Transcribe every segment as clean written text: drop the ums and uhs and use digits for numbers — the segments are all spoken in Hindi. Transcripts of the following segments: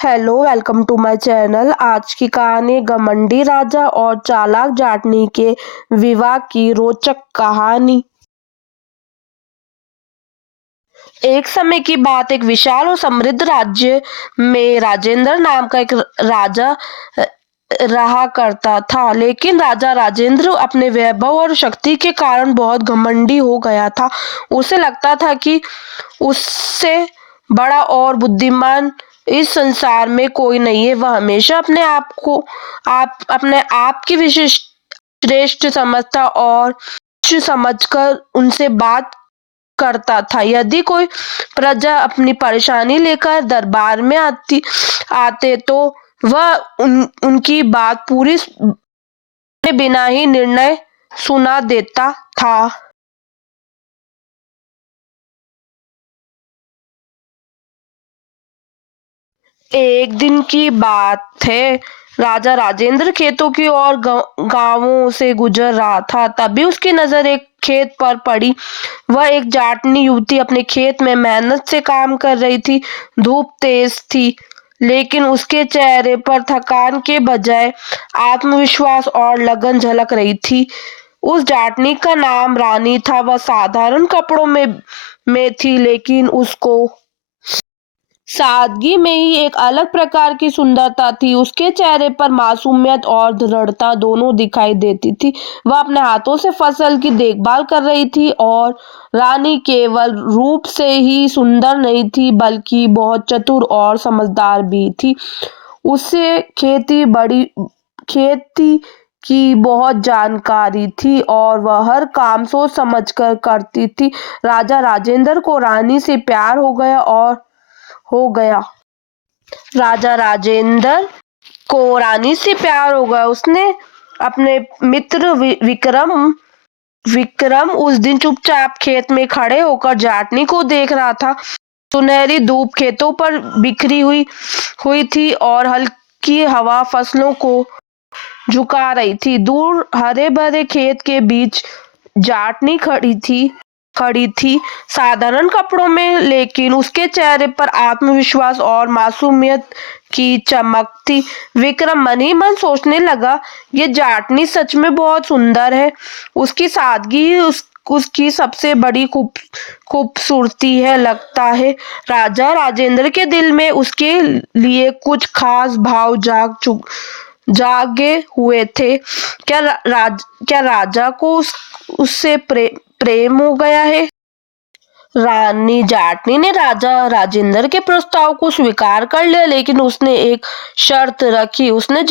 Hello, welcome to my channel. आज की कहानी घमंडी राजा और चालाक जाटनी के विवाह की रोचक कहानी। एक समय की बात, एक विशाल और समृद्ध राज्य में राजेंद्र नाम का एक राजा रहा करता था। लेकिन राजा राजेंद्र अपने वैभव और शक्ति के कारण बहुत घमंडी हो गया था। उसे लगता था कि उससे बड़ा और बुद्धिमान इस संसार में कोई नहीं है। वह हमेशा अपने आप की विशिष्ट श्रेष्ठ समझता और उच्च समझकर उनसे बात करता था। यदि कोई प्रजा अपनी परेशानी लेकर दरबार में आते तो वह उनकी बात पूरी बिना ही निर्णय सुना देता था। एक दिन की बात है, राजा राजेंद्र खेतों की और गांवों से गुजर रहा था। तभी उसकी नजर एक खेत पर पड़ी। वह एक जाटनी युवती अपने खेत में मेहनत से काम कर रही थी। धूप तेज थी, लेकिन उसके चेहरे पर थकान के बजाय आत्मविश्वास और लगन झलक रही थी। उस जाटनी का नाम रानी था। वह साधारण कपड़ों में थी, लेकिन उसको सादगी में ही एक अलग प्रकार की सुंदरता थी। उसके चेहरे पर मासूमियत और दृढ़ता दोनों दिखाई देती थी। वह अपने हाथों से फसल की देखभाल कर रही थी। और रानी केवल रूप से ही सुंदर नहीं थी, बल्कि बहुत चतुर और समझदार भी थी। उसे खेती की बहुत जानकारी थी और वह हर काम सोच समझकर करती थी। राजा राजेंद्र को रानी से प्यार हो गया। राजा राजेंद्र को रानी से प्यार हो गया। उसने अपने मित्र विक्रम उस दिन चुपचाप खेत में खड़े होकर जाटनी को देख रहा था। सुनहरी धूप खेतों पर बिखरी हुई थी और हल्की हवा फसलों को झुका रही थी। दूर हरे भरे खेत के बीच जाटनी खड़ी थी, साधारण कपड़ों में, लेकिन उसके चेहरे पर आत्मविश्वास और मासूमियत की चमक थी। विक्रम मन ही मन सोचने लगा, ये जाटनी सच में बहुत सुंदर है। उसकी सादगी ही उसकी सबसे बड़ी खूबसूरती है। लगता है राजा राजेंद्र के दिल में उसके लिए कुछ खास भाव जागे हुए थे। क्या राजा को उससे प्रेम हो गया है? रानी जाटनी ने राजा राजेंद्र के प्रस्ताव को स्वीकार कर लिया, लेकिन उसने एक शर्त रखी। उसने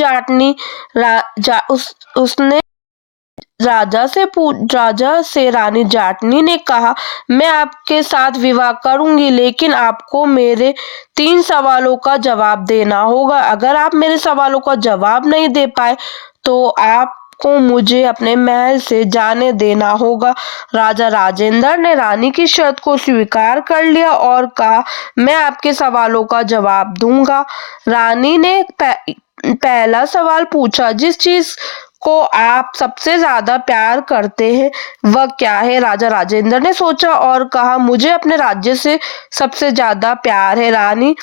राजा से रानी जाटनी ने कहा, मैं आपके साथ विवाह करूंगी, लेकिन आपको मेरे 3 सवालों का जवाब देना होगा। अगर आप मेरे सवालों का जवाब नहीं दे पाए तो आपको मुझे अपने महल से जाने देना होगा। राजा राजेंद्र ने रानी की शर्त को स्वीकार कर लिया और कहा, मैं आपके सवालों का जवाब दूंगा। रानी ने पहला सवाल पूछा, जिस चीज को आप सबसे ज्यादा प्यार करते हैं वह क्या है? राजा राजेंद्र ने सोचा और कहा, मुझे अपने राज्य से सबसे ज्यादा प्यार है। रानी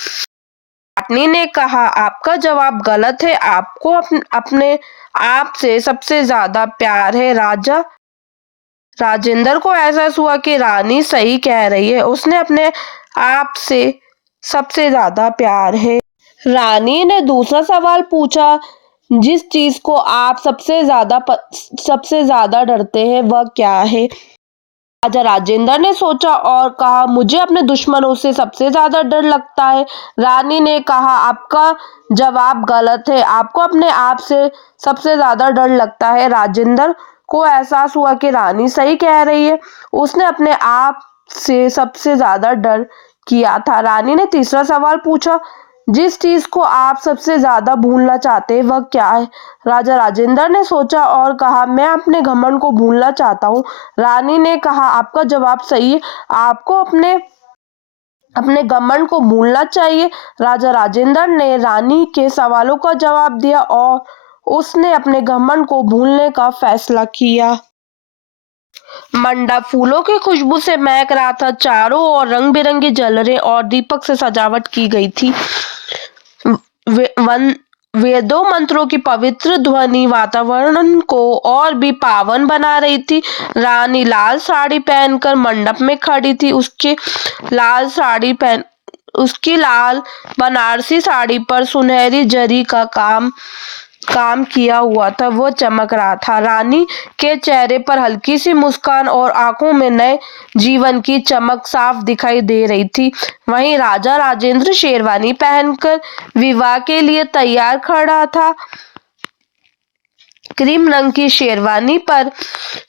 जाटनी ने कहा, आपका जवाब गलत है। आपको अपने आप से सबसे ज्यादा प्यार है। राजा राजेंद्र को एहसास हुआ कि रानी सही कह रही है। उसने अपने आप से सबसे ज्यादा प्यार है। रानी ने दूसरा सवाल पूछा, जिस चीज को आप सबसे ज्यादा डरते हैं वह क्या है? राजा राजेंद्र ने सोचा और कहा, मुझे अपने दुश्मनों से सबसे ज्यादा डर लगता है। रानी ने कहा, आपका जवाब गलत है। आपको अपने आप से सबसे ज्यादा डर लगता है। राजेंद्र को एहसास हुआ कि रानी सही कह रही है। उसने अपने आप से सबसे ज्यादा डर किया था। रानी ने तीसरा सवाल पूछा, जिस चीज को आप सबसे ज्यादा भूलना चाहते हैं वह क्या है? राजा राजेंद्र ने सोचा और कहा, मैं अपने घमंड को भूलना चाहता हूँ। रानी ने कहा, आपका जवाब सही है। आपको अपने घमंड को भूलना चाहिए। राजा राजेंद्र ने रानी के सवालों का जवाब दिया और उसने अपने घमंड को भूलने का फैसला किया। मंडप फूलों की खुशबू से महक रहा था। चारों ओर रंग बिरंगी झालरें और दीपक से सजावट की गई थी। वेदों मंत्रों की पवित्र ध्वनि वातावरण को और भी पावन बना रही थी। रानी लाल साड़ी पहनकर मंडप में खड़ी थी। उसकी लाल बनारसी साड़ी पर सुनहरी जरी का काम किया हुआ था, वो चमक रहा था। रानी के चेहरे पर हल्की सी मुस्कान और आंखों में नए जीवन की चमक साफ दिखाई दे रही थी। वहीं राजा राजेंद्र शेरवानी पहनकर विवाह के लिए तैयार खड़ा था। क्रीम रंग की शेरवानी पर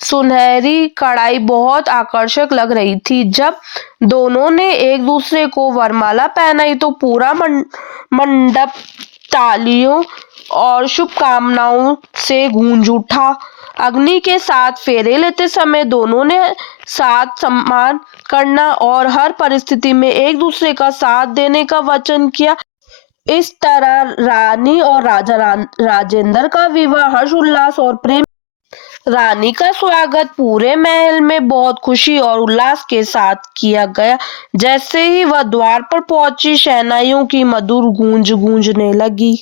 सुनहरी कढ़ाई बहुत आकर्षक लग रही थी। जब दोनों ने एक दूसरे को वरमाला पहनाई तो पूरा मंडप तालियों और शुभकामनाओं से गूंज उठा। अग्नि के साथ फेरे लेते समय दोनों ने साथ सम्मान करना और हर परिस्थिति में एक दूसरे का साथ देने का वचन किया। इस तरह रानी और राजा राजेंद्र का विवाह हर्ष उल्लास और प्रेम। रानी का स्वागत पूरे महल में बहुत खुशी और उल्लास के साथ किया गया। जैसे ही वह द्वार पर पहुंची, शहनाइयों की मधुर गूंजने लगी।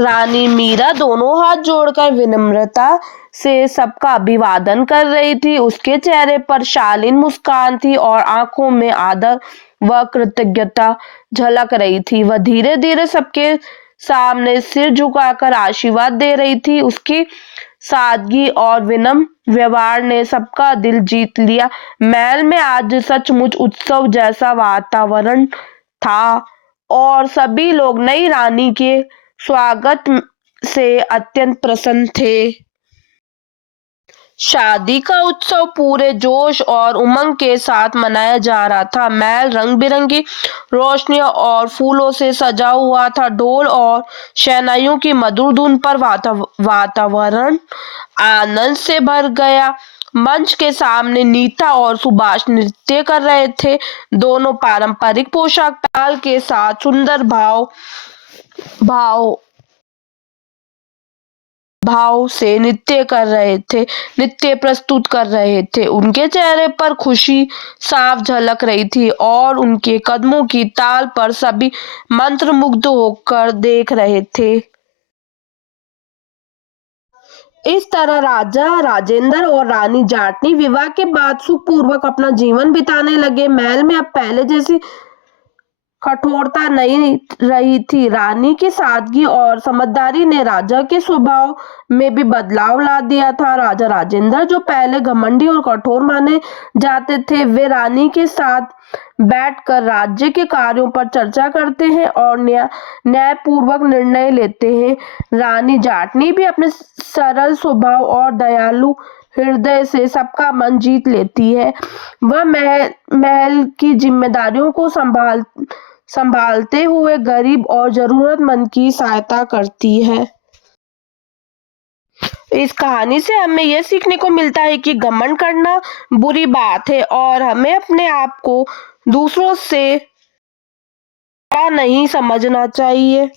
रानी मीरा दोनों हाथ जोड़कर विनम्रता से सबका अभिवादन कर रही थी। उसके चेहरे पर शालीन मुस्कान थी और आंखों में आदर व कृतज्ञता झलक रही थी। वह धीरे धीरे सबके सामने सिर झुकाकर आशीर्वाद दे रही थी। उसकी सादगी और विनम्र व्यवहार ने सबका दिल जीत लिया। महल में आज सचमुच उत्सव जैसा वातावरण था और सभी लोग नई रानी के स्वागत से अत्यंत प्रसन्न थे। शादी का उत्सव पूरे जोश और उमंग के साथ मनाया जा रहा था। महल रंग बिरंगी रोशनियों और फूलों से सजा हुआ था। ढोल और शहनाइयों की मधुर धुन पर वातावरण आनंद से भर गया। मंच के सामने नीता और सुभाष नृत्य कर रहे थे। दोनों पारंपरिक पोशाक ताल के साथ सुंदर भाव से नृत्य प्रस्तुत कर रहे थे। उनके चेहरे पर खुशी साफ झलक रही थी और उनके कदमों की ताल पर सभी मंत्रमुग्ध होकर देख रहे थे। इस तरह राजा राजेंद्र और रानी जाटनी विवाह के बाद सुखपूर्वक अपना जीवन बिताने लगे। महल में अब पहले जैसी कठोरता नहीं रही थी। रानी की सादगी और समझदारी ने राजा के स्वभाव में भी बदलाव ला दिया था। राजा राजेंद्र, जो पहले घमंडी और कठोर माने जाते थे, वे रानी के साथ बैठकर राज्य के कार्यों पर चर्चा करते हैं और न्यायपूर्वक निर्णय लेते हैं। रानी जाटनी भी अपने सरल स्वभाव और दयालु हृदय से सबका मन जीत लेती है। वह महल की जिम्मेदारियों को संभालते हुए गरीब और जरूरतमंद की सहायता करती है। इस कहानी से हमें यह सीखने को मिलता है कि घमंड करना बुरी बात है और हमें अपने आप को दूसरों से बड़ा नहीं समझना चाहिए।